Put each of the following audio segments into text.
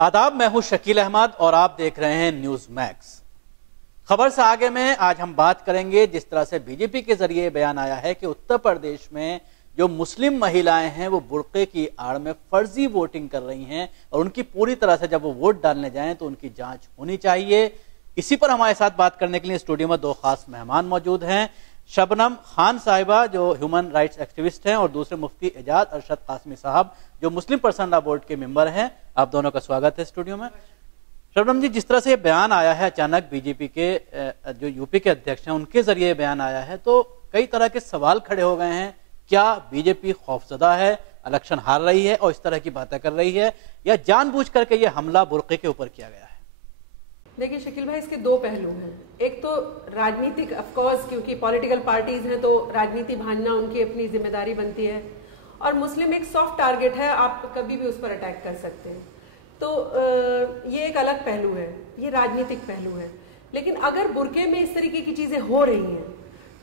आदाब, मैं हूं शकील अहमद और आप देख रहे हैं न्यूज मैक्स। खबर से आगे में आज हम बात करेंगे जिस तरह से बीजेपी के जरिए बयान आया है कि उत्तर प्रदेश में जो मुस्लिम महिलाएं हैं वो बुर्के की आड़ में फर्जी वोटिंग कर रही हैं और उनकी पूरी तरह से जब वो वोट डालने जाएं तो उनकी जांच होनी चाहिए। इसी पर हमारे साथ बात करने के लिए स्टूडियो में दो खास मेहमान मौजूद हैं। शबनम खान साहिबा जो ह्यूमन राइट्स एक्टिविस्ट हैं और दूसरे मुफ्ती एजाज अरशद कासमी साहब जो मुस्लिम पर्सनल लॉ बोर्ड के मेंबर हैं। आप दोनों का स्वागत है स्टूडियो में। शबनम जी, जिस तरह से ये बयान आया है अचानक बीजेपी के जो यूपी के अध्यक्ष हैं उनके जरिए बयान आया है तो कई तरह के सवाल खड़े हो गए हैं। क्या बीजेपी खौफजदा है, इलेक्शन हार रही है और इस तरह की बातें कर रही है, या जानबूझ करके ये हमला बुर्के के ऊपर किया गया है? देखिए शकील भाई, इसके दो पहलू हैं। एक तो राजनीतिक, ऑफकोर्स क्योंकि पॉलिटिकल पार्टीज हैं तो राजनीति भांजना उनकी अपनी जिम्मेदारी बनती है, और मुस्लिम एक सॉफ्ट टारगेट है, आप कभी भी उस पर अटैक कर सकते हैं। तो ये एक अलग पहलू है, ये राजनीतिक पहलू है। लेकिन अगर बुर्के में इस तरीके की चीजें हो रही हैं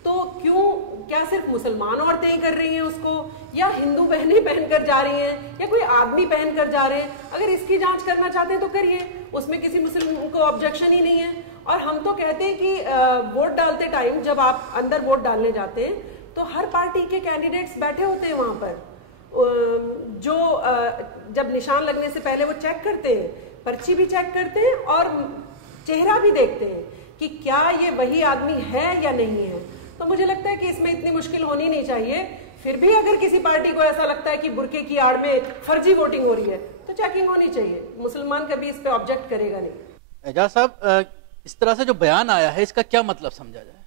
तो क्या सिर्फ मुसलमान औरतें ही कर रही हैं उसको, या हिंदू बहनें पहनकर जा रही हैं, या कोई आदमी पहनकर जा रहे हैं? अगर इसकी जांच करना चाहते हैं तो करिए, उसमें किसी मुस्लिम को ऑब्जेक्शन ही नहीं है। और हम तो कहते हैं कि वोट डालते टाइम जब आप अंदर वोट डालने जाते हैं तो हर पार्टी के कैंडिडेट्स बैठे होते हैं वहां पर, जो जब निशान लगने से पहले वो चेक करते हैं, पर्ची भी चेक करते हैं और चेहरा भी देखते हैं कि क्या ये वही आदमी है या नहीं है। तो मुझे लगता है कि इसमें इतनी मुश्किल होनी नहीं चाहिए। फिर भी अगर किसी पार्टी को ऐसा लगता है कि बुर्के की आड़ में फर्जी वोटिंग हो रही है तो चेकिंग होनी चाहिए। मुसलमान कभी इस पे ऑब्जेक्ट करेगा नहीं। एजाज साहब, इस तरह से जो बयान आया है इसका क्या मतलब समझा जाए?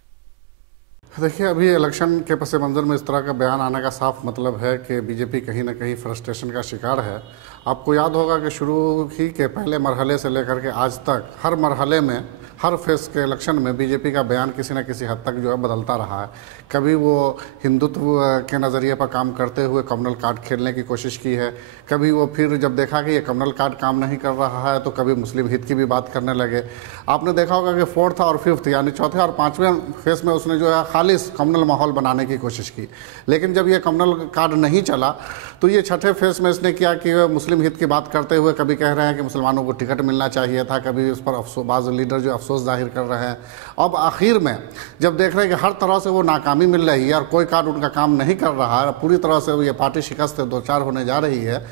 देखिए, अभी इलेक्शन के पस मंजर में इस तरह का बयान आने का साफ मतलब है कि बीजेपी कहीं ना कहीं फ्रस्ट्रेशन का शिकार है। आपको याद होगा कि शुरू ही के पहले मरहले से लेकर के आज तक हर मरहले में, हर फेज के इलेक्शन में बीजेपी का बयान किसी न किसी हद तक जो है बदलता रहा है। कभी वो हिंदुत्व के नज़रिए पर काम करते हुए कम्युनल कार्ड खेलने की कोशिश की है, कभी वो फिर जब देखा कि ये कम्युनल कार्ड काम नहीं कर रहा है तो कभी मुस्लिम हित की भी बात करने लगे। आपने देखा होगा कि फोर्थ और फिफ्थ यानी चौथे और पाँचवें फेज में उसने जो है खालिस कम्युनल माहौल बनाने की कोशिश की। लेकिन जब ये कम्युनल कार्ड नहीं चला तो ये छठे फेज में इसने किया कि मुस्लिम हित की बात करते हुए कभी कह रहे हैं कि मुसलमानों को टिकट मिलना चाहिए था, कभी उस पर बाज़ लीडर जो अफसोस जाहिर कर रहे हैं। अब आखिर में जब देख रहे हैं कि हर तरह से वो नाकामी मिल रही है और कोई कार्ड उनका काम नहीं कर रहा है, पूरी तरह से ये पार्टी शिकस्त दो चार होने जा रही है,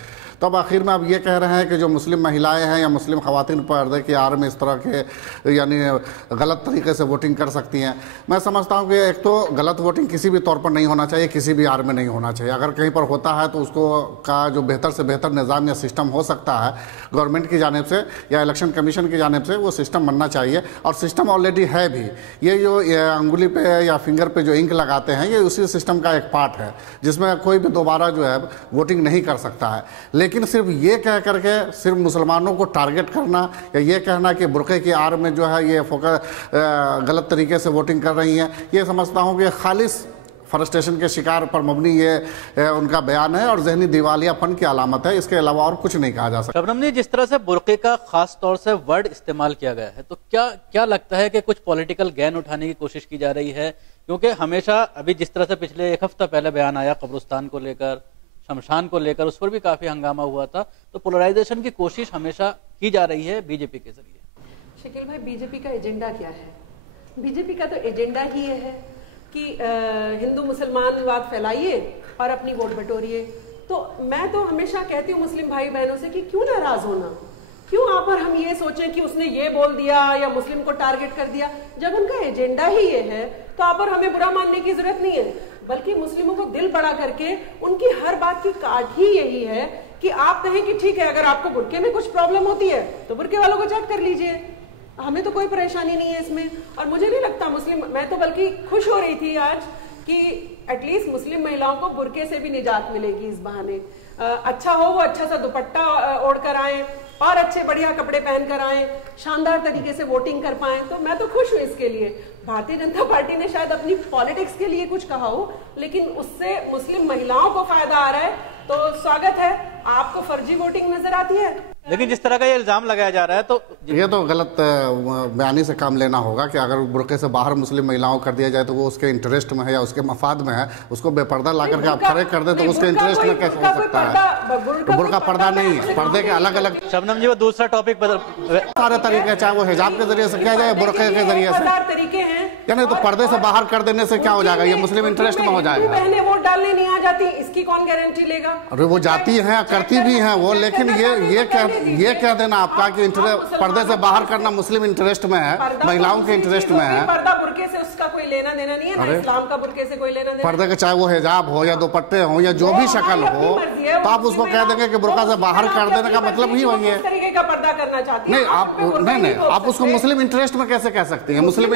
तब आखिर में अब ये कह रहे हैं कि जो मुस्लिम महिलाएं हैं या मुस्लिम ख़वातीन पर्दे की आड़ में इस तरह के यानी गलत तरीके से वोटिंग कर सकती हैं। मैं समझता हूं कि एक तो गलत वोटिंग किसी भी तौर पर नहीं होना चाहिए, किसी भी आड़ में नहीं होना चाहिए। अगर कहीं पर होता है तो उसको का जो बेहतर से बेहतर निज़ाम या सिस्टम हो सकता है गवर्नमेंट की जानिब से या इलेक्शन कमीशन की जानिब से, वो सिस्टम बनना चाहिए। और सिस्टम ऑलरेडी है भी। ये जो अंगुली पे या फिंगर पे जो इंक लगाते हैं ये उसी सिस्टम का एक पार्ट है जिसमें कोई भी दोबारा जो है वोटिंग नहीं कर सकता है। लेकिन सिर्फ ये कह करके सिर्फ मुसलमानों को टारगेट करना या ये कहना कि बुर्के की आड़ में जो है ये गलत तरीके से वोटिंग कर रही हैं, ये समझता हूँ कि खालिस फ्रस्ट्रेशन के शिकार पर मबनी ये उनका बयान है और जहनी दिवालियापन की अलामत है। इसके अलावा और कुछ नहीं कहा जा सकता। शबनम जी, जिस तरह से बुर्के का खास तौर से वर्ड इस्तेमाल किया गया है तो क्या लगता है कि कुछ पॉलिटिकल गेन उठाने की कोशिश की जा रही है? क्योंकि हमेशा अभी जिस तरह से पिछले एक हफ्ता पहले बयान आया कब्रिस्तान को लेकर, शमशान को लेकर, उस पर भी काफी हंगामा हुआ था, तो पोलराइजेशन की कोशिश हमेशा की जा रही है बीजेपी के जरिए। शकील भाई, बीजेपी का एजेंडा क्या है? बीजेपी का तो एजेंडा ही ये है कि हिंदू मुसलमान वाद फैलाइए और अपनी वोट बटोरिए। तो मैं तो हमेशा कहती हूँ मुस्लिम भाई बहनों से कि क्यों नाराज होना, क्यों आप पर हम ये सोचें कि उसने ये बोल दिया या मुस्लिम को टारगेट कर दिया। जब उनका एजेंडा ही ये है तो आप पर हमें बुरा मानने की जरूरत नहीं है, बल्कि मुस्लिमों को दिल बड़ा करके उनकी हर बात की काट ही यही है कि आप कहें कि ठीक है, अगर आपको बुर्के में कुछ प्रॉब्लम होती है तो बुर्के वालों को चेक कर लीजिए, हमें तो कोई परेशानी नहीं है इसमें। और मुझे नहीं लगता मैं तो बल्कि खुश हो रही थी आज कि एटलीस्ट मुस्लिम महिलाओं को बुर्के से भी निजात मिलेगी इस बहाने। अच्छा हो वो अच्छा सा दुपट्टा ओढ़ कर आए और अच्छे बढ़िया कपड़े पहन कर आए, शानदार तरीके से वोटिंग कर पाए, तो मैं तो खुश हूँ इसके लिए। भारतीय जनता पार्टी ने शायद अपनी पॉलिटिक्स के लिए कुछ कहा हो, लेकिन उससे मुस्लिम महिलाओं को फायदा आ रहा है तो स्वागत है। आपको फर्जी वोटिंग नजर आती है लेकिन जिस तरह का ये इल्जाम लगाया जा रहा है तो ये तो गलत बयानी से काम लेना होगा कि अगर बुर्के से बाहर मुस्लिम महिलाओं कर दिया जाए तो वो उसके इंटरेस्ट में है या उसके मफाद में है। उसको बेपर्दा ला करके आप खड़े कर दे तो उसके इंटरेस्ट में कैसे हो सकता है? बुर्का पर्दा नहीं है, पर्दे के अलग अलग। शबनम जी वो दूसरा टॉपिक बदल सारे तरीके, चाहे वो हिजाब के जरिए से किया जाए, बुर्के के जरिए से तरीके हैं, या नहीं तो पर्दे से बाहर कर देने से क्या हो जाएगा? ये मुस्लिम इंटरेस्ट में हो जाएगा। बहनें वोट डालने नहीं आ जाती, इसकी कौन गारंटी लेगा? अरे वो जाती हैं, करती भी हैं वो, लेकिन ये कह देना आपका कि पर्दे से बाहर करना मुस्लिम इंटरेस्ट में है, महिलाओं के इंटरेस्ट में है। पर्दा बुर्के से उसका कोई लेना देना नहीं है ना, इस्लाम का बुर्के से कोई लेना देना। पर्दे का चाहे वो हिजाब हो या दुपट्टे हो या जो भी शक्ल हो, तो आप उसको कह देंगे कि बुर्का से बाहर कर देने का मतलब ही वही है। इस तरीके का पर्दा करना चाहती है नहीं, आप नहीं आप उसको मुस्लिम इंटरेस्ट में कैसे कह सकती हैं? मुस्लिम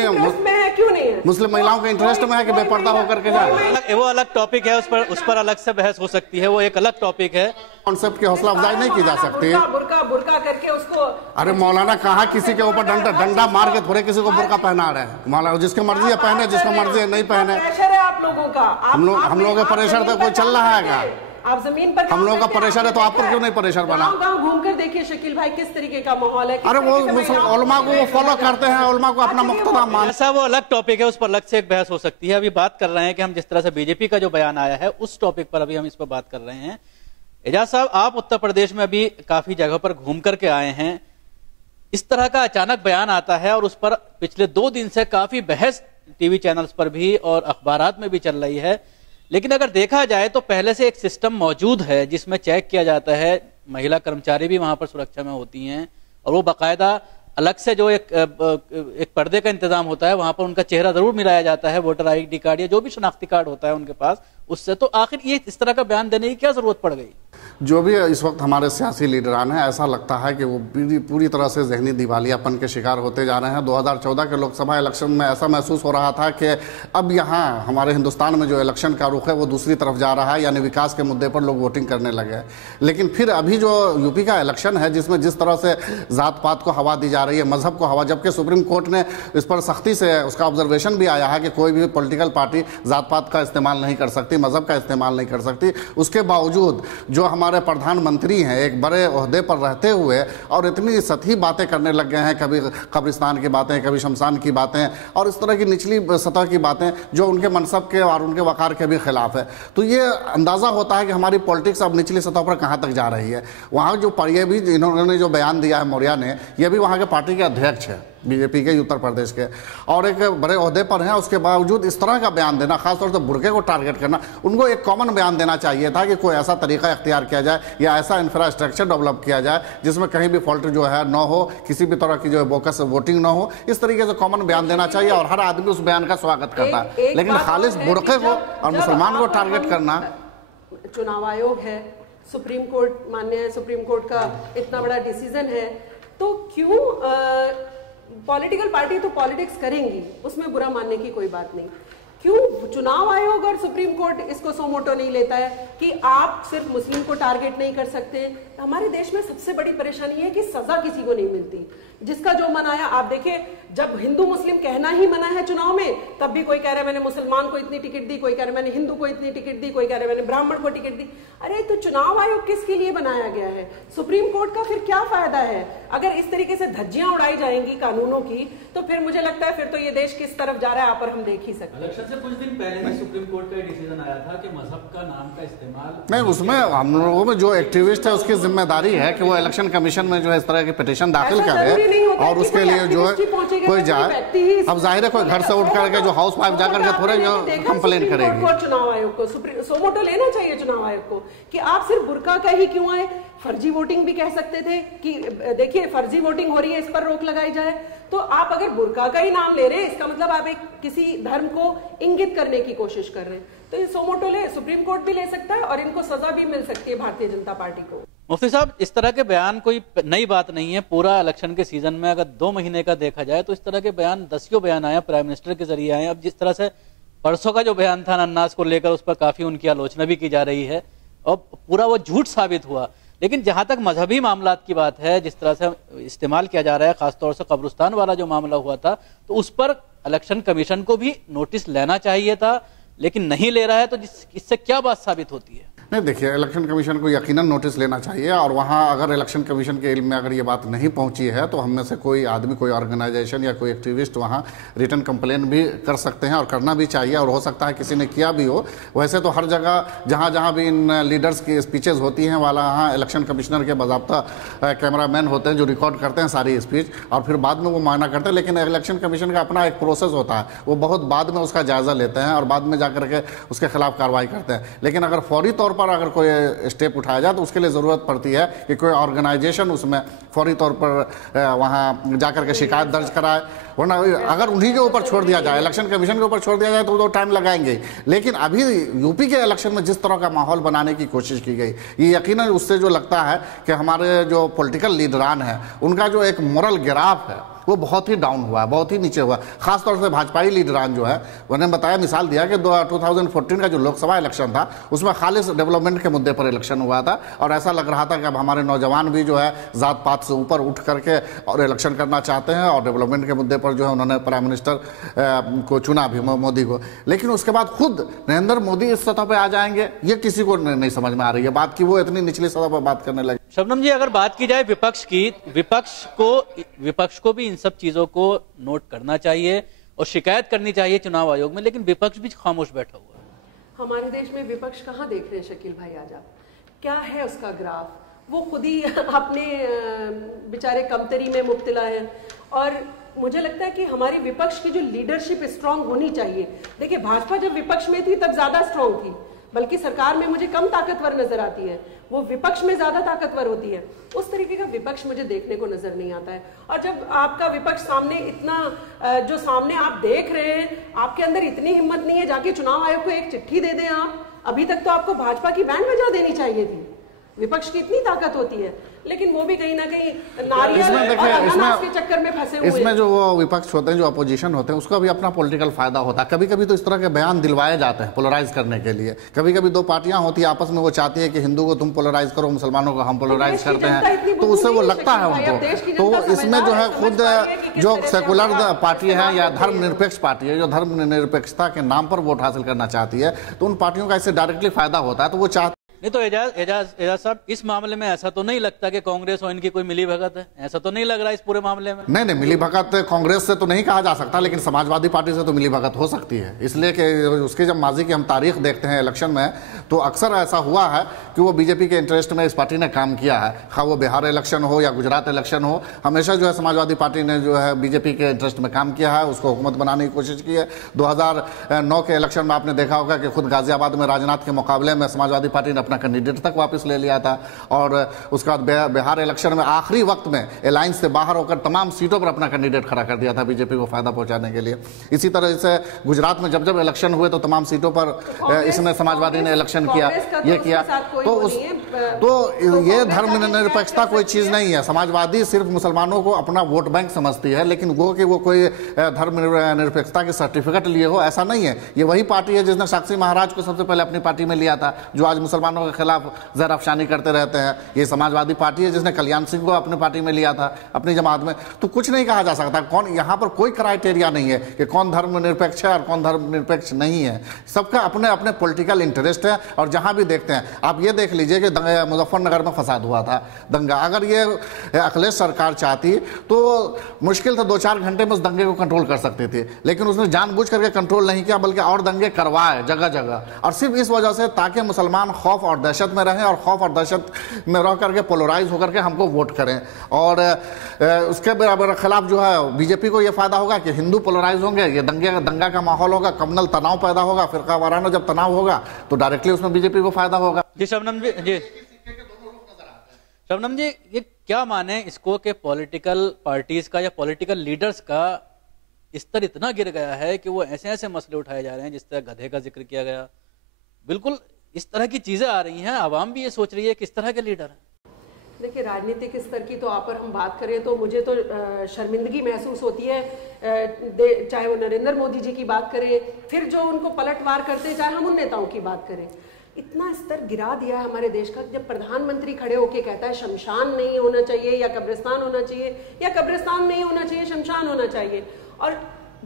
क्यों नहीं है? मुस्लिम महिलाओं के इंटरेस्ट में है कि बेपर्दा होकर के जाए। वो अलग टॉपिक है, उस पर अलग से बहस हो सकती है, वो एक अलग टॉपिक है। कॉन्सेप्ट की हौसला अफजाई नहीं की जा सकती। बुर्का करके उसको, अरे मौलाना कहाँ किसी के ऊपर डंडा मार के थोड़े किसी को बुर्का पहना रहे हैं। मौलाना जिसकी मर्जी है पहने, जिसको मर्जी है नहीं पहने। प्रेशर है आप लोगों का, हम लोगों का प्रेशर तो कोई चल रहा है? आप जमीन पर हम लोगों का प्रेशर है तो आप पर क्यों नहीं प्रेशर बना? गाँव घूम कर देखिए शकील भाई किस तरीके का माहौल है। अरे वो उलमा को वो फॉलो करते हैं, उलमा को अपना मुक्तदा मान। ऐसा वो अलग टॉपिक है, उस पर अलग से एक बहस हो सकती है। अभी बात कर रहे हैं कि हम जिस तरह से बीजेपी का जो बयान आया है उस टॉपिक पर अभी हम इस पर बात कर रहे हैं। एजाज साहब, आप उत्तर प्रदेश में अभी काफी जगह पर घूम करके आए हैं, इस तरह का अचानक बयान आता है और उस पर पिछले 2 दिन से काफी बहस टीवी चैनल्स पर भी और अखबारात में भी चल रही है। लेकिन अगर देखा जाए तो पहले से एक सिस्टम मौजूद है जिसमें चेक किया जाता है, महिला कर्मचारी भी वहां पर सुरक्षा में होती हैं और वो बाकायदा अलग से जो एक पर्दे का इंतजाम होता है, वहां पर उनका चेहरा जरूर मिलाया जाता है, वोटर आईडी कार्ड या जो भी शनाख्ती कार्ड होता है उनके पास उससे। तो आखिर ये इस तरह का बयान देने की क्या जरूरत पड़ गई? जो भी इस वक्त हमारे सियासी लीडरान हैं, ऐसा लगता है कि वो पूरी तरह से जहनी दिवालियापन के शिकार होते जा रहे हैं। 2014 के लोकसभा इलेक्शन में ऐसा महसूस हो रहा था कि अब यहाँ हमारे हिंदुस्तान में जो इलेक्शन का रुख है वो दूसरी तरफ जा रहा है, यानी विकास के मुद्दे पर लोग वोटिंग करने लगे। लेकिन फिर अभी जो यूपी का इलेक्शन है जिसमें जिस तरह से जात पात को हवा दी जा रही है, मजहब को हवा, जबकि सुप्रीम कोर्ट ने इस पर सख्ती से उसका ऑब्जर्वेशन भी आया है कि कोई भी पॉलिटिकल पार्टी जात पात का इस्तेमाल नहीं कर सकती, मजहब का इस्तेमाल नहीं कर सकती। उसके बावजूद जो हमारे प्रधानमंत्री हैं एक बड़े ओहदे पर रहते हुए और इतनी सतही बातें करने लग गए हैं, कभी कब्रिस्तान की बातें, कभी शमशान की बातें और इस तरह की निचली सतह की बातें जो उनके मनसब के और उनके वकार के भी खिलाफ है। तो ये अंदाज़ा होता है कि हमारी पॉलिटिक्स अब निचली सतह पर कहाँ तक जा रही है। वहाँ जो ये भी इन्होंने जो बयान दिया है मौर्या ने, यह भी वहाँ के पार्टी के अध्यक्ष है बीजेपी के उत्तर प्रदेश के और एक बड़े ओहदे पर हैं, उसके बावजूद इस तरह का बयान देना, खासतौर से बुर्के को टारगेट करना, उनको एक कॉमन बयान देना चाहिए था कि कोई ऐसा तरीका इख्तियार किया जाए या ऐसा इंफ्रास्ट्रक्चर डेवलप किया जाए जिसमें कहीं भी फॉल्ट जो है न हो, किसी भी तरह की जो है बोकस वोटिंग न हो। इस तरीके से कॉमन बयान देना चाहिए और हर आदमी उस बयान का स्वागत करता है। लेकिन खालिस बुर्के को और मुसलमान को टारगेट करना। चुनाव आयोग है, सुप्रीम कोर्ट मान्य है, सुप्रीम कोर्ट का इतना बड़ा डिसीजन है, तो क्यों पॉलिटिकल पार्टी तो पॉलिटिक्स करेंगी, उसमें बुरा मानने की कोई बात नहीं। क्यों चुनाव आयोग और सुप्रीम कोर्ट इसको सो मोटो नहीं लेता है कि आप सिर्फ मुस्लिम को टारगेट नहीं कर सकते? हमारे देश में सबसे बड़ी परेशानी है कि सजा किसी को नहीं मिलती, जिसका जो मन आया। आप देखिए, जब हिंदू मुस्लिम कहना ही मना है चुनाव में, तब भी कोई कह रहा है मैंने मुसलमान को इतनी टिकट दी, कोई कह रहा है मैंने हिंदू को इतनी टिकट दी, कोई कह रहा है मैंने ब्राह्मण को टिकट दी। अरे तो चुनाव आयोग किसके लिए बनाया गया है? सुप्रीम कोर्ट का फिर क्या फायदा है? अगर इस तरीके से धज्जियां उड़ाई जाएंगी कानूनों की, तो फिर मुझे लगता है फिर तो ये देश किस तरफ जा रहा है, आप पर हम देख ही सकते हैं। इलेक्शन से कुछ दिन पहले ही सुप्रीम कोर्ट का डिसीजन आया था कि मजहब का नाम का इस्तेमाल नहीं, उसमें हम लोगों में जो एक्टिविस्ट है उसकी जिम्मेदारी है कि वो इलेक्शन कमीशन में जो है इस तरह की पिटीशन दाखिल करे और उसके लिए जो है कोई जाए। अब जाहिर है कोई घर से उठ करके जो हाउस वाइफ जाकर के थोड़े कंप्लेन करेगी। चुनाव आयोग को सोमोटो लेना चाहिए चुनाव आयोग को कि आप सिर्फ बुर्का का ही क्यों आए? फर्जी वोटिंग भी कह सकते थे कि देखिए फर्जी वोटिंग हो रही है, इस पर रोक लगाई जाए। तो आप अगर बुर्का का ही नाम ले रहे हैं, इसका मतलब आप एक किसी धर्म को इंगित करने की कोशिश कर रहे हैं। तो ये सोमोटो ले, सुप्रीम कोर्ट भी ले सकता है और इनको सजा भी मिल सकती है भारतीय जनता पार्टी को। मुफ्ती साहब, इस तरह के बयान कोई नई बात नहीं है। पूरा इलेक्शन के सीजन में अगर 2 महीने का देखा जाए तो इस तरह के बयान 10 बयान आए, प्राइम मिनिस्टर के जरिए आए। अब जिस तरह से परसों का जो बयान था अन्नास को लेकर, उस पर काफी उनकी आलोचना भी की जा रही है और पूरा वो झूठ साबित हुआ। लेकिन जहां तक मजहबी मामलात की बात है, जिस तरह से इस्तेमाल किया जा रहा है, खासतौर से कब्रिस्तान वाला जो मामला हुआ था, तो उस पर इलेक्शन कमीशन को भी नोटिस लेना चाहिए था, लेकिन नहीं ले रहा है। तो इससे क्या बात साबित होती है? नहीं, देखिए, इलेक्शन कमीशन को यकीनन नोटिस लेना चाहिए, और वहाँ अगर इलेक्शन कमीशन के इल्म में अगर ये बात नहीं पहुँची है तो हम में से कोई आदमी, कोई ऑर्गेनाइजेशन या कोई एक्टिविस्ट वहाँ रिटर्न कंप्लेन भी कर सकते हैं, और करना भी चाहिए, और हो सकता है किसी ने किया भी हो। वैसे तो हर जगह जहाँ जहाँ भी इन लीडर्स की स्पीचेज होती हैं वाला, वहाँ इलेक्शन कमिश्नर के बाज़ाब्ता कैमरामैन होते हैं जो रिकॉर्ड करते हैं सारी स्पीच, और फिर बाद में वो मायना करते हैं। लेकिन इलेक्शन कमीशन का अपना एक प्रोसेस होता है, वो बहुत बाद में उसका जायज़ा लेते हैं और बाद में जाकर के उसके खिलाफ कार्रवाई करते हैं। लेकिन अगर फौरी तौर पर अगर कोई स्टेप उठाया जाए तो उसके लिए ज़रूरत पड़ती है कि कोई ऑर्गेनाइजेशन उसमें फौरी तौर पर वहाँ जाकर के शिकायत दर्ज कराए, वरना अगर उन्हीं के ऊपर छोड़ दिया जाए, इलेक्शन कमीशन के ऊपर छोड़ दिया जाए तो वो टाइम लगाएंगे। लेकिन अभी यूपी के इलेक्शन में जिस तरह का माहौल बनाने की कोशिश की गई, ये यकीनन उससे जो लगता है कि हमारे जो पॉलिटिकल लीडरान हैं उनका जो एक मोरल गिराफ है वो बहुत ही डाउन हुआ है, बहुत ही नीचे हुआ। खासतौर से भाजपाई लीडरान जो है, उन्होंने बताया, मिसाल दिया कि 2014 का जो लोकसभा इलेक्शन था उसमें खालिस डेवलपमेंट के मुद्दे पर इलेक्शन हुआ था, और ऐसा लग रहा था कि अब हमारे नौजवान भी जो है जात पात से ऊपर उठ करके और इलेक्शन करना चाहते हैं, और डेवलपमेंट के मुद्दे पर जो है उन्होंने प्राइम मिनिस्टर को चुना भी, मोदी को। लेकिन उसके बाद खुद नरेंद्र मोदी इस सतह पर आ जाएंगे, ये किसी को नहीं समझ में आ रही है बात की, वो इतनी निचली सतह पर बात करने लगे। शबनम जी, अगर बात की जाए विपक्ष की, विपक्ष को भी इन सब चीजों को नोट करना चाहिए और शिकायत करनी चाहिए चुनाव आयोग में, लेकिन विपक्ष भी खामोश बैठा हुआ है। हमारे देश में विपक्ष कहाँ देख रहे हैं शकील भाई? आज आप क्या है उसका ग्राफ? वो खुद ही अपने बेचारे कमतरी में मुब्तला है, और मुझे लगता है कि हमारी विपक्ष की जो लीडरशिप स्ट्रांग होनी चाहिए। देखिए, भाजपा जब विपक्ष में थी तब ज्यादा स्ट्रांग थी, बल्कि सरकार में मुझे कम ताकतवर नजर आती है, वो विपक्ष में ज्यादा ताकतवर होती है। उस तरीके का विपक्ष मुझे देखने को नजर नहीं आता है। और जब आपका विपक्ष सामने इतना जो सामने आप देख रहे हैं, आपके अंदर इतनी हिम्मत नहीं है जाके चुनाव आयोग को एक चिट्ठी दे दें आप। अभी तक तो आपको भाजपा की बैंड बजा देनी चाहिए थी, विपक्ष की इतनी ताकत होती है, लेकिन वो भी कहीं ना कहीं नारियल और अनानास के चक्कर में फंसे हुए हैं। इसमें जो वो विपक्ष होते हैं, जो अपोजिशन होते हैं, उसका भी अपना पॉलिटिकल फायदा होता है। कभी कभी तो इस तरह के बयान दिलवाए जाते हैं पोलराइज करने के लिए। कभी कभी दो पार्टियां होती है आपस में, वो चाहती है कि हिंदू को तुम पोलराइज करो, मुसलमानों को हम पोलराइज करते हैं, तो उससे वो लगता है उनको। तो इसमें जो है खुद जो सेकुलर पार्टी है या धर्मनिरपेक्ष पार्टी है, जो धर्मनिरपेक्षता के नाम पर वोट हासिल करना चाहती है, तो उन पार्टियों का इससे डायरेक्टली फायदा होता है। तो वो चाहते नहीं तो एजाज साहब, इस मामले में ऐसा तो नहीं लगता कि कांग्रेस और इनकी कोई मिली भगत है? ऐसा तो नहीं लग रहा इस पूरे मामले में? नहीं, मिली भगत कांग्रेस से तो नहीं कहा जा सकता, लेकिन समाजवादी पार्टी से तो मिली भगत हो सकती है। इसलिए कि उसकी जब माजी की हम तारीख देखते हैं इलेक्शन में, तो अक्सर ऐसा हुआ है कि वो बीजेपी के इंटरेस्ट में इस पार्टी ने काम किया है। खा वो बिहार इलेक्शन हो या गुजरात इलेक्शन हो, हमेशा जो है समाजवादी पार्टी ने जो है बीजेपी के इंटरेस्ट में काम किया है, उसको हुकूमत बनाने की कोशिश की है। 2009 के इलेक्शन में आपने देखा होगा कि खुद गाजियाबाद में राजनाथ के मुकाबले में समाजवादी पार्टी ने अपना कैंडिडेट तक वापस ले लिया था, और उसके बाद बिहार इलेक्शन में आखिरी वक्त में अलायंस से बाहर होकर तमाम सीटों पर अपना कैंडिडेट खड़ा कर दिया था बीजेपी को फायदा पहुंचाने के लिए। इसी तरह से गुजरात में जब जब इलेक्शन हुए तो तमाम सीटों पर इसमें समाजवादी ने इलेक्शन किया, ये किया। तो ये धर्मनिरपेक्षता कोई चीज नहीं है। समाजवादी सिर्फ मुसलमानों को अपना वोट बैंक समझती है, लेकिन वो कि वो कोई धर्मनिरपेक्षता की सर्टिफिकेट लिए हो, ऐसा नहीं है। ये वही पार्टी है जिसने साक्षी महाराज को सबसे पहले अपनी पार्टी में लिया था, जो आज मुसलमानों के खिलाफ जहर अफशानी करते रहते हैं। ये समाजवादी पार्टी है जिसने कल्याण सिंह को अपनी पार्टी में लिया था, अपनी जमात में। तो कुछ नहीं कहा जा सकता। कौन, यहाँ पर कोई क्राइटेरिया नहीं है कि कौन धर्मनिरपेक्ष है और कौन धर्मनिरपेक्ष नहीं है। सबका अपने अपने पॉलिटिकल इंटरेस्ट है। और जहां भी देखते हैं, आप ये देख लीजिए कि मुजफ्फरनगर में फसाद हुआ था, दंगा। अगर ये अखिलेश सरकार चाहती तो मुश्किल था 2-4 घंटे में उस दंगे को कंट्रोल कर सकती थी, लेकिन उसने जानबूझ करके कंट्रोल नहीं किया, बल्कि और दंगे करवाए जगह जगह, और सिर्फ इस वजह से ताकि मुसलमान खौफ और दहशत में रहें और खौफ और दहशत में रह करके पोलराइज होकर के हमको वोट करें। और उसके खिलाफ जो है बीजेपी को यह फायदा होगा कि हिंदू पोलराइज होंगे, ये दंगा का माहौल होगा, कम्युनल तनाव पैदा होगा, फिरका वाराना जब तनाव होगा तो डायरेक्टली उसमें बीजेपी को फायदा होगा। जी शबनम जी, ये क्या माने इसको कि पॉलिटिकल पार्टीज का या पॉलिटिकल लीडर्स का स्तर इतना गिर गया है कि वो ऐसे ऐसे मसले उठाए जा रहे हैं, जिस तरह गधे का जिक्र किया गया, बिल्कुल इस तरह की चीजें आ रही हैं। आवाम भी ये सोच रही है किस तरह के लीडर हैं। देखिए, राजनीतिक स्तर की तो आप और हम बात करें तो मुझे तो शर्मिंदगी महसूस होती है, चाहे वो नरेंद्र मोदी जी की बात करें, फिर जो उनको पलटवार करते हैं, चाहे हम उन नेताओं की बात करें। इतना स्तर गिरा दिया है हमारे देश का। जब प्रधानमंत्री खड़े होके कहता है शमशान नहीं होना चाहिए या कब्रिस्तान होना चाहिए, या कब्रिस्तान नहीं होना चाहिए शमशान होना चाहिए, और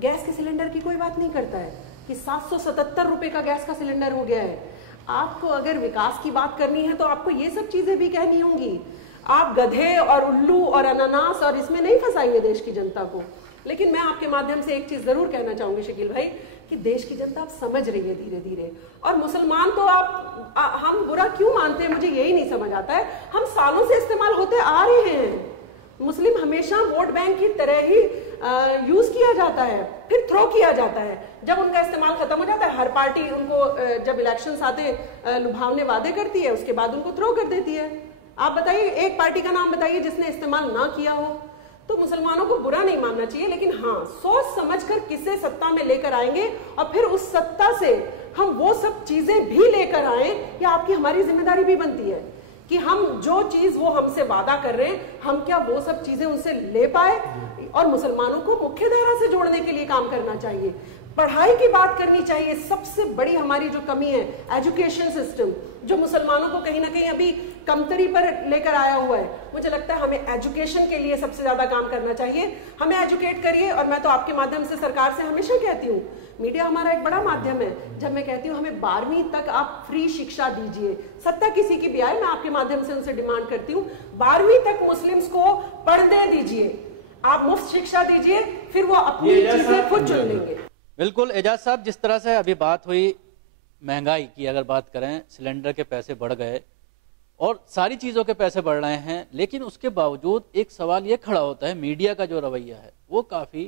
गैस के सिलेंडर की कोई बात नहीं करता है कि 777 रुपए का गैस का सिलेंडर हो गया है। आपको अगर विकास की बात करनी है तो आपको ये सब चीजें भी कहनी होंगी। आप गधे और उल्लू और अनानास और इसमें नहीं फंसाइए देश की जनता को। लेकिन मैं आपके माध्यम से एक चीज जरूर कहना चाहूंगी शकील भाई कि देश की जनता आप समझ रही है धीरे धीरे। और मुसलमान तो हम बुरा क्यों मानते हैं, मुझे यही नहीं समझ आता है। हम सालों से इस्तेमाल होते आ रहे हैं। मुस्लिम हमेशा वोट बैंक की तरह ही यूज किया जाता है, फिर थ्रो किया जाता है। जब उनका इस्तेमाल खत्म हो जाता है, हर पार्टी उनको जब इलेक्शंस आते लुभावने वादे करती है, उसके बाद उनको थ्रो कर देती है। आप बताइए एक पार्टी का नाम बताइए जिसने इस्तेमाल ना किया हो। तो मुसलमानों को बुरा नहीं मानना चाहिए, लेकिन हाँ सोच समझकर किसे सत्ता में लेकर आएंगे और फिर उस सत्ता से हम वो सब चीजें भी लेकर आए, या आपकी हमारी जिम्मेदारी भी बनती है कि हम जो चीज वो हमसे वादा कर रहे हैं हम क्या वो सब चीजें उनसे ले पाए। और मुसलमानों को मुख्य धारा से जोड़ने के लिए काम करना चाहिए, पढ़ाई की बात करनी चाहिए। सबसे बड़ी हमारी जो कमी है एजुकेशन सिस्टम, जो मुसलमानों को कहीं ना कहीं अभी कमतरी पर लेकर आया हुआ है। मुझे लगता है हमें एजुकेशन के लिए सबसे ज्यादा काम करना चाहिए। हमें एजुकेट करिए। और मैं तो आपके माध्यम से सरकार से हमेशा कहती हूँ, मीडिया हमारा एक बड़ा माध्यम है, जब मैं कहती हूँ हमें 12वीं तक आप फ्री शिक्षा दीजिए, सत्ता किसी की भी आए, मैं आपके माध्यम से उनसे डिमांड करती हूँ 12वीं तक मुस्लिम्स को पढ़ने दीजिए। आप मुफ्त शिक्षा दीजिए, फिर वो अपनी चीजें खुद चुन लेंगे। बिल्कुल एजाज साहब, जिस तरह से अभी बात हुई महंगाई की, अगर बात करें सिलेंडर के पैसे बढ़ गए और सारी चीज़ों के पैसे बढ़ रहे हैं, लेकिन उसके बावजूद एक सवाल ये खड़ा होता है, मीडिया का जो रवैया है वो काफ़ी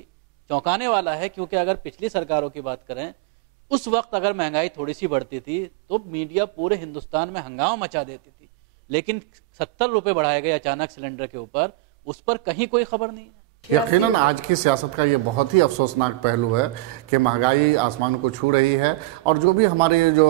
चौंकाने वाला है। क्योंकि अगर पिछली सरकारों की बात करें, उस वक्त अगर महंगाई थोड़ी सी बढ़ती थी तो मीडिया पूरे हिंदुस्तान में हंगामा मचा देती थी, लेकिन 70 रुपये बढ़ाए गए अचानक सिलेंडर के ऊपर, उस पर कहीं कोई खबर नहीं है। यकीनन आज की सियासत का ये बहुत ही अफसोसनाक पहलू है कि महंगाई आसमान को छू रही है। और जो भी हमारे जो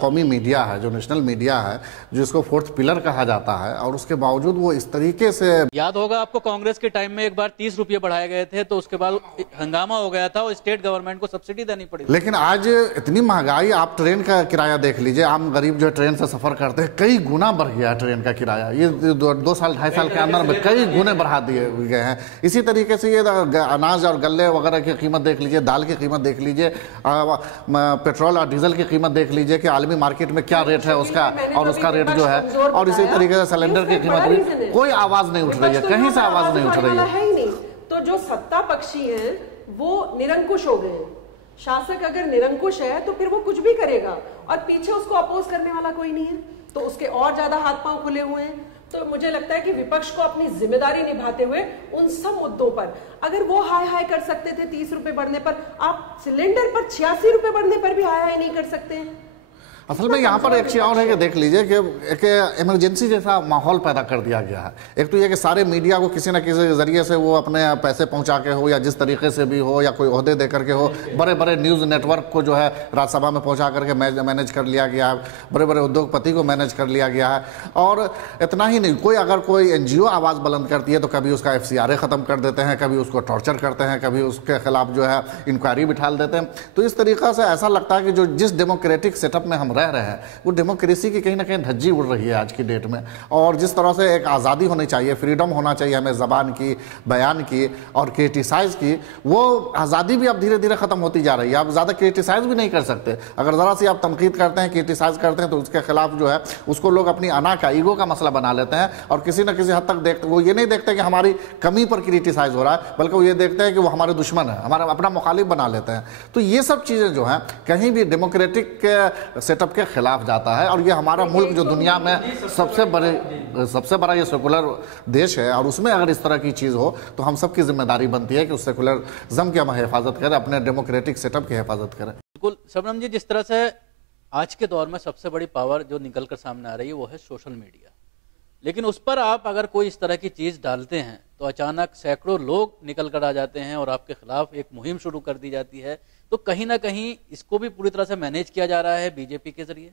कौमी मीडिया है, जो नेशनल मीडिया है, जिसको फोर्थ पिलर कहा जाता है, और उसके बावजूद वो इस तरीके से, याद होगा आपको कांग्रेस के टाइम में एक बार 30 रुपये बढ़ाए गए थे तो उसके बाद हंगामा हो गया था और स्टेट गवर्नमेंट को सब्सिडी देनी पड़ी। लेकिन आज इतनी महंगाई, आप ट्रेन का किराया देख लीजिए, आम गरीब जो ट्रेन से सफर करते हैं, कई गुना बढ़ गया है ट्रेन का किराया। ये 2 साल 2.5 साल के अंदर में कई गुने बढ़ा दिए गए हैं। इसी तरीके से ये अनाज और गल्ले वगैरह की कीमत देख लीजिए, दाल की कीमत देख लीजिए, पेट्रोल और डीजल की कीमत देख लीजिए कि आलमी मार्केट में क्या रेट है उसका, और उसका रेट जो है, और इसी तरीके से सिलेंडर की कीमत भी, कोई आवाज नहीं उठ रही है, कहीं से आवाज नहीं उठ रही है। तो जो सत्ता पक्षी हैं वो निरंकुश हो गए हैं। शासक अगर निरंकुश है तो फिर वो कुछ भी करेगा और पीछे उसको अपोज करने वाला कोई नहीं है, तो उसके और ज्यादा हाथ पांव खुले हुए हैं। तो मुझे लगता है कि विपक्ष को अपनी जिम्मेदारी निभाते हुए उन सब मुद्दों पर, अगर वो हाय हाय कर सकते थे 30 रुपए बढ़ने पर, आप सिलेंडर पर 86 रुपए बढ़ने पर भी हाय हाय नहीं कर सकते हैं। असल में यहाँ पर एक चीज़ और है कि देख लीजिए कि एक इमरजेंसी जैसा माहौल पैदा कर दिया गया है। एक तो ये कि सारे मीडिया को किसी न किसी जरिए से वो अपने पैसे पहुँचा के हो, या जिस तरीके से भी हो, या कोई ओहदे दे करके हो, बड़े बड़े न्यूज़ नेटवर्क को जो है राज्यसभा में पहुँचा करके मैनेज कर लिया गया है, बड़े बड़े उद्योगपति को मैनेज कर लिया गया है। और इतना ही नहीं, अगर कोई NGO आवाज़ बुलंद करती है तो कभी उसका FCRA ख़त्म कर देते हैं, कभी उसको टॉर्चर करते हैं, कभी उसके खिलाफ जो है इंक्वायरी बिठा देते हैं। तो इस तरीक़े से ऐसा लगता है कि जो जिस डेमोक्रेटिक सेटअप में हम रह रहे हैं, वो डेमोक्रेसी की कहीं ना कहीं धज्जी उड़ रही है आज की डेट में। और जिस तरह से एक आज़ादी होनी चाहिए, फ्रीडम होना चाहिए हमें ज़बान की, बयान की और क्रिटिसाइज़ की, वो आज़ादी भी अब धीरे धीरे ख़त्म होती जा रही है। आप ज़्यादा क्रिटिसाइज़ भी नहीं कर सकते। अगर ज़रा सी आप तनकीद करते हैं, क्रिटिसाइज़ करते हैं, तो उसके खिलाफ जो है उसको लोग अपनी अना का, ईगो का मसला बना लेते हैं। और किसी न किसी हद तक देखते, वो ये नहीं देखते कि हमारी कमी पर क्रिटिसाइज़ हो रहा है, बल्कि वो ये देखते हैं कि वो हमारे दुश्मन है, हमारा अपना मुखालिफ बना लेते हैं। तो ये सब चीज़ें जो हैं कहीं भी डेमोक्रेटिक सेटअप के खिलाफ जाता है। और ये हमारा मुल्क जो दुनिया में सबसे बड़ा ये सेकुलर देश है, और उसमें अगर इस तरह की चीज़ हो तो हम सबकी जिम्मेदारी बनती है कि उस सेकुलरिज्म की हम हिफाजत करें, अपने डेमोक्रेटिक सेटअप की हिफाजत करें। बिल्कुल शबनम जी, जिस तरह से आज के दौर में सबसे बड़ी पावर जो निकल कर सामने आ रही है वो है सोशल मीडिया, लेकिन उस पर आप अगर कोई इस तरह की चीज़ डालते हैं तो अचानक सैकड़ों लोग निकल कर आ जाते हैं और आपके खिलाफ एक मुहिम शुरू कर दी जाती है। तो कहीं ना कहीं इसको भी पूरी तरह से मैनेज किया जा रहा है बीजेपी के जरिए।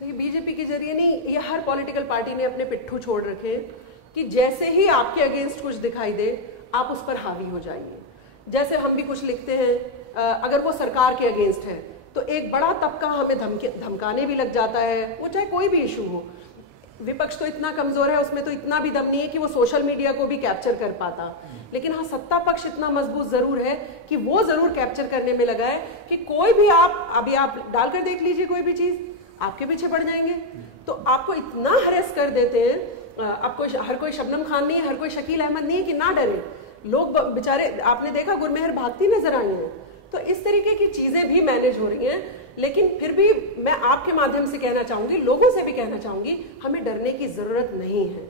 देखिए, बीजेपी के जरिए नहीं, ये हर पॉलिटिकल पार्टी ने अपने पिट्ठू छोड़ रखे हैं कि जैसे ही आपके अगेंस्ट कुछ दिखाई दे आप उस पर हावी हो जाइए। जैसे हम भी कुछ लिखते हैं, अगर वो सरकार के अगेंस्ट है तो एक बड़ा तबका हमें धमकाने भी लग जाता है, वो चाहे कोई भी इशू हो। विपक्ष तो इतना कमजोर है, उसमें तो इतना भी दम नहीं है कि वो सोशल मीडिया को भी कैप्चर कर पाता। लेकिन हाँ, सत्ता पक्ष इतना मजबूत जरूर है कि वो जरूर कैप्चर करने में लगा है कि कोई भी आप अभी आप डालकर देख लीजिए कोई भी चीज, आपके पीछे पड़ जाएंगे। तो आपको इतना हरेस कर देते हैं, आपको हर कोई शबनम खान नहीं है, हर कोई शकील अहमद नहीं है कि ना डरे। लोग बेचारे, आपने देखा गुरमेहर भागती नजर आई हैं। तो इस तरीके की चीजें भी मैनेज हो रही हैं। लेकिन फिर भी मैं आपके माध्यम से कहना चाहूंगी, लोगों से भी कहना चाहूंगी, हमें डरने की जरूरत नहीं है।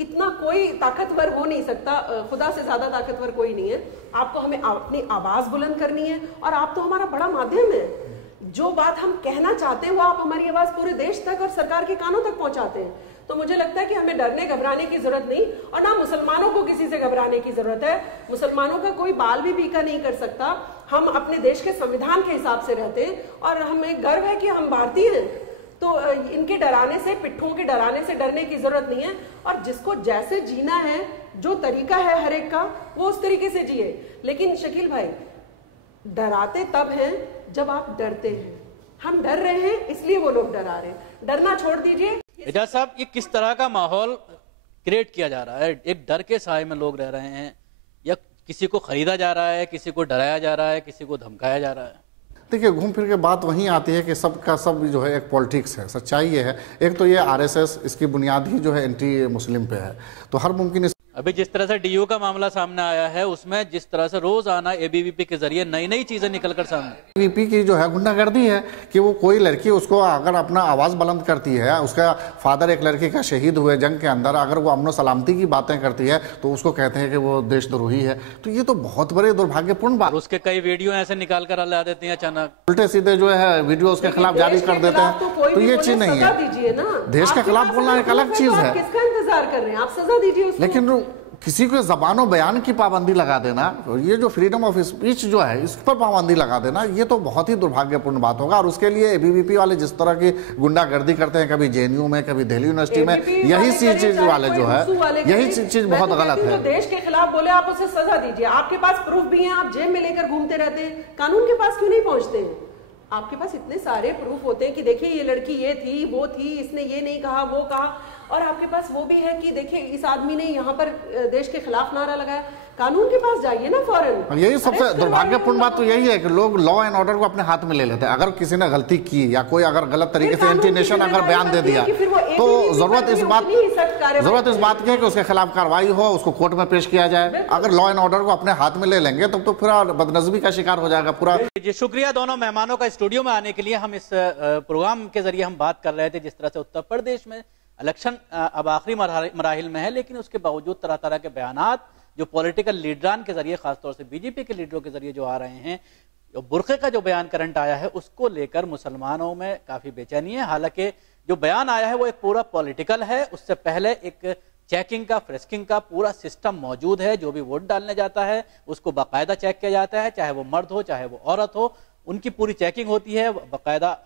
इतना कोई ताकतवर हो नहीं सकता, खुदा से ज्यादा ताकतवर कोई नहीं है। आपको हमें अपनी आवाज बुलंद करनी है, और आप तो हमारा बड़ा माध्यम है। जो बात हम कहना चाहते हैं वो आप हमारी आवाज पूरे देश तक और सरकार के कानों तक पहुंचाते हैं। तो मुझे लगता है कि हमें डरने घबराने की जरूरत नहीं, और ना मुसलमानों को किसी से घबराने की जरूरत है। मुसलमानों का कोई बाल भी बीका नहीं कर सकता। हम अपने देश के संविधान के हिसाब से रहते हैं, और हमें गर्व है कि हम भारतीय हैं। तो इनके डराने से, पिट्ठों के डराने से डरने की जरूरत नहीं है। और जिसको जैसे जीना है, जो तरीका है हर एक का, वो उस तरीके से जिए। लेकिन शकील भाई, डराते तब हैं जब आप डरते हैं। हम डर रहे हैं इसलिए वो लोग डरा रहे हैं। डरना छोड़ दीजिए। एजाज साहब, ये किस तरह का माहौल क्रिएट किया जा रहा है? एक डर के साए में लोग रह रहे हैं, या किसी को खरीदा जा रहा है, किसी को डराया जा रहा है, किसी को धमकाया जा रहा है? देखिए, घूम फिर के बात वहीं आती है कि सब का सब जो है एक पॉलिटिक्स है। सच्चाई ये है, एक तो ये आरएसएस, इसकी बुनियाद ही जो है एंटी मुस्लिम पे है। तो हर मुमकिन अभी जिस तरह से डीयू का मामला सामने आया है, उसमें जिस तरह से रोज आना एबीवीपी के जरिए नई नई चीजें निकलकर सामने, एबीवीपी की जो है गुंडागर्दी है कि वो कोई लड़की उसको अगर अपना आवाज बुलंद करती है, उसका फादर एक लड़की का शहीद हुए जंग के अंदर, अगर वो अमन सलामती की बातें करती है तो उसको कहते हैं कि वो देशद्रोही है। तो ये तो बहुत बड़े दुर्भाग्यपूर्ण बात। उसके कई वीडियो ऐसे निकाल कर ला देते हैं अचानक, उल्टे सीधे जो है वीडियो उसके खिलाफ जारी कर देते हैं। तो ये चीज नहीं है। देश के खिलाफ बोलना एक अलग चीज है। किसका इंतजार कर रहे हैं आप? सजा दीजिए उसको। लेकिन किसी को जबानो बयान की पाबंदी लगा देना, ये जो फ्रीडम ऑफ स्पीच जो है इस पर पाबंदी लगा देना, ये तो बहुत ही दुर्भाग्यपूर्ण बात होगा। और उसके लिए एबीवीपी वाले जिस तरह की गुंडागर्दी करते हैं, कभी जेएनयू में, कभी दिल्ली यूनिवर्सिटी में, यही चीज वाले जो है, यही चीज बहुत गलत है। देश के खिलाफ बोले आप उसे सजा दीजिए। आपके पास प्रूफ भी है, आप जेब में लेकर घूमते रहते हैं, कानून के पास क्यों नहीं पहुंचते हैं? आपके पास इतने सारे प्रूफ होते हैं कि देखिए ये लड़की ये थी, वो थी, इसने ये नहीं कहा, वो कहा। और आपके पास वो भी है कि देखिए इस आदमी ने यहाँ पर देश के खिलाफ नारा लगाया। कानून के पास जाइए ना फौरन। यही सबसे दुर्भाग्यपूर्ण बात तो यही है कि लोग लॉ एंड ऑर्डर को अपने हाथ में ले लेते हैं। अगर किसी ने गलती की या कोई अगर गलत तरीके से एंटी नेशन अगर बयान दे दिया, तो जरूरत इस बात की है कि उसके खिलाफ कार्रवाई हो, उसको कोर्ट में पेश किया जाए। अगर लॉ एंड ऑर्डर को अपने हाथ में ले लेंगे तब तो पूरा बदनज़मी का शिकार हो जाएगा पूरा। शुक्रिया दोनों मेहमानों का स्टूडियो में आने के लिए। हम इस प्रोग्राम के जरिए हम बात कर रहे थे जिस तरह से उत्तर प्रदेश में इलेक्शन अब आखिरी मराहिल में है, लेकिन उसके बावजूद तरह तरह के बयानात जो पॉलिटिकल लीडरान के जरिए, खासतौर से बीजेपी के लीडरों के जरिए जो आ रहे हैं, जो बुर्के का जो बयान करंट आया है उसको लेकर मुसलमानों में काफी बेचैनी है। हालांकि जो बयान आया है वो एक पूरा पॉलिटिकल है। उससे पहले एक चेकिंग का, फ्रेस्किंग का पूरा सिस्टम मौजूद है। जो भी वोट डालने जाता है उसको बाकायदा चेक किया जाता है, चाहे वो मर्द हो चाहे वो औरत हो, उनकी पूरी चेकिंग होती है। बाकायदा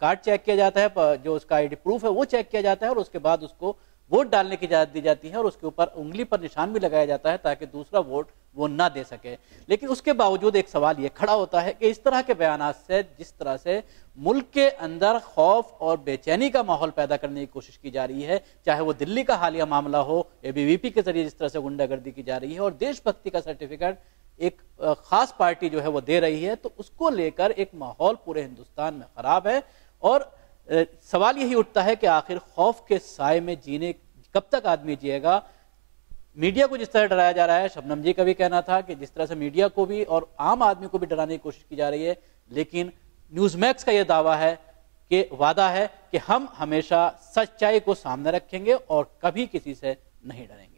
कार्ड चेक किया जाता है, जो उसका आईडी प्रूफ है वो चेक किया जाता है, और उसके बाद उसको वोट डालने की इजाजत दी जाती है, और उसके ऊपर उंगली पर निशान भी लगाया जाता है ताकि दूसरा वोट वो ना दे सके। लेकिन उसके बावजूद एक सवाल ये खड़ा होता है कि इस तरह के बयानात से जिस तरह से मुल्क के अंदर खौफ और बेचैनी का माहौल पैदा करने की कोशिश की जा रही है, चाहे वो दिल्ली का हालिया मामला हो, एबीवीपी के जरिए जिस तरह से गुंडागर्दी की जा रही है, और देशभक्ति का सर्टिफिकेट एक खास पार्टी जो है वो दे रही है, तो उसको लेकर एक माहौल पूरे हिंदुस्तान में खराब है। और सवाल यही उठता है कि आखिर खौफ के साए में जीने कब तक आदमी जिएगा? मीडिया को जिस तरह डराया जा रहा है, शबनम जी का भी कहना था कि जिस तरह से मीडिया को भी और आम आदमी को भी डराने की कोशिश की जा रही है, लेकिन न्यूज़मैक्स का यह दावा है कि वादा है कि हम हमेशा सच्चाई को सामने रखेंगे और कभी किसी से नहीं डरेंगे।